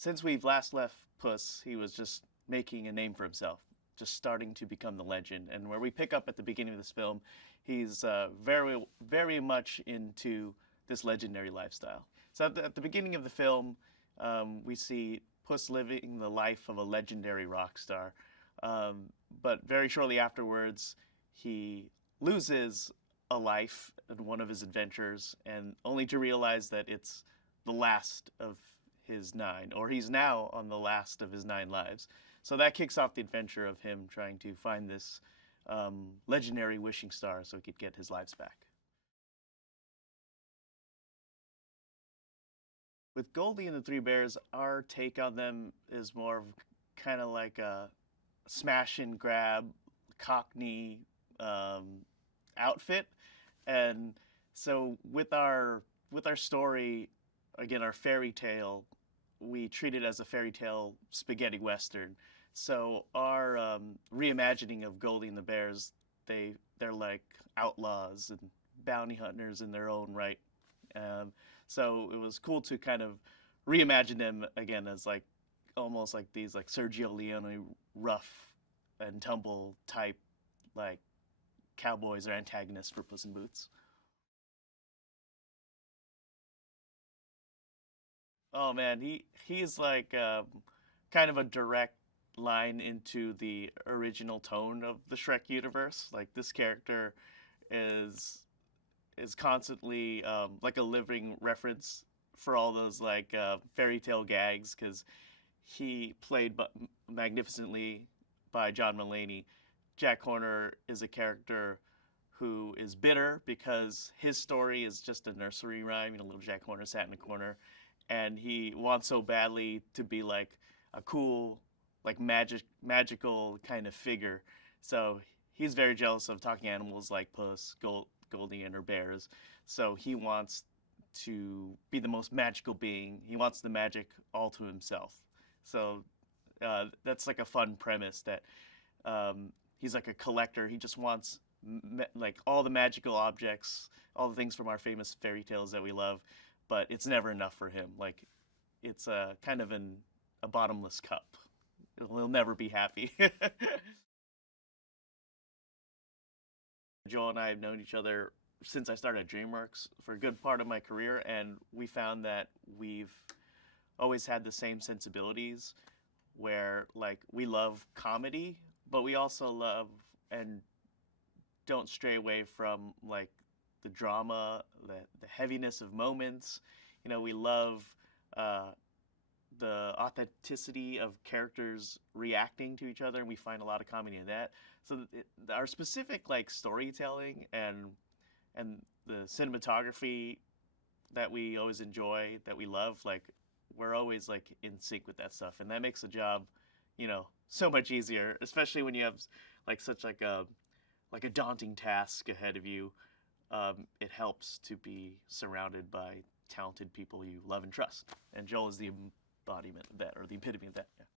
since we've last left Puss, he was just making a name for himself, just starting to become the legend. And where we pick up at the beginning of this film, he's very much into this legendary lifestyle. So at the beginning of the film, we see Puss living the life of a legendary rock star. But very shortly afterwards, he loses a life in one of his adventures, and only to realize that it's the last of his 9, or he's now on the last of his 9 lives. So that kicks off the adventure of him trying to find this legendary wishing star so he could get his lives back. With Goldie and the Three Bears, our take on them is more of kind of like a smash and grab Cockney outfit. And so with our story, again, our fairy tale, we treat it as a fairy tale spaghetti western. So our reimagining of Goldie and the Bears, they're like outlaws and bounty hunters in their own right. So it was cool to kind of reimagine them again as like almost like these like Sergio Leone rough and tumble type like cowboys or antagonists for Puss in Boots. Oh man, he's like kind of a direct line into the original tone of the Shrek universe. Like this character is constantly like a living reference for all those like fairy tale gags because he played magnificently by John Mulaney. Jack Horner is a character who is bitter because his story is just a nursery rhyme. You know, little Jack Horner sat in a corner, and he wants so badly to be like a cool, like magical kind of figure. So he's very jealous of talking animals like Puss, Goldie, and her bears. So he wants to be the most magical being. He wants the magic all to himself. So that's like a fun premise that he's like a collector. He just wants like all the magical objects, all the things from our famous fairy tales that we love, but it's never enough for him. Like it's kind of a bottomless cup. He'll never be happy. Joel and I have known each other since I started at DreamWorks for a good part of my career, and we found that we've always had the same sensibilities where like we love comedy, but we also love and don't stray away from like the drama, the heaviness of moments. You know, we love the authenticity of characters reacting to each other, and we find a lot of comedy in that. So our specific like storytelling and the cinematography that we always enjoy, that we love, like we're always like in sync with that stuff, and that makes the job, you know, so much easier, especially when you have like such like a daunting task ahead of you. It helps to be surrounded by talented people you love and trust, and Joel is the embodiment of that, or the epitome of that.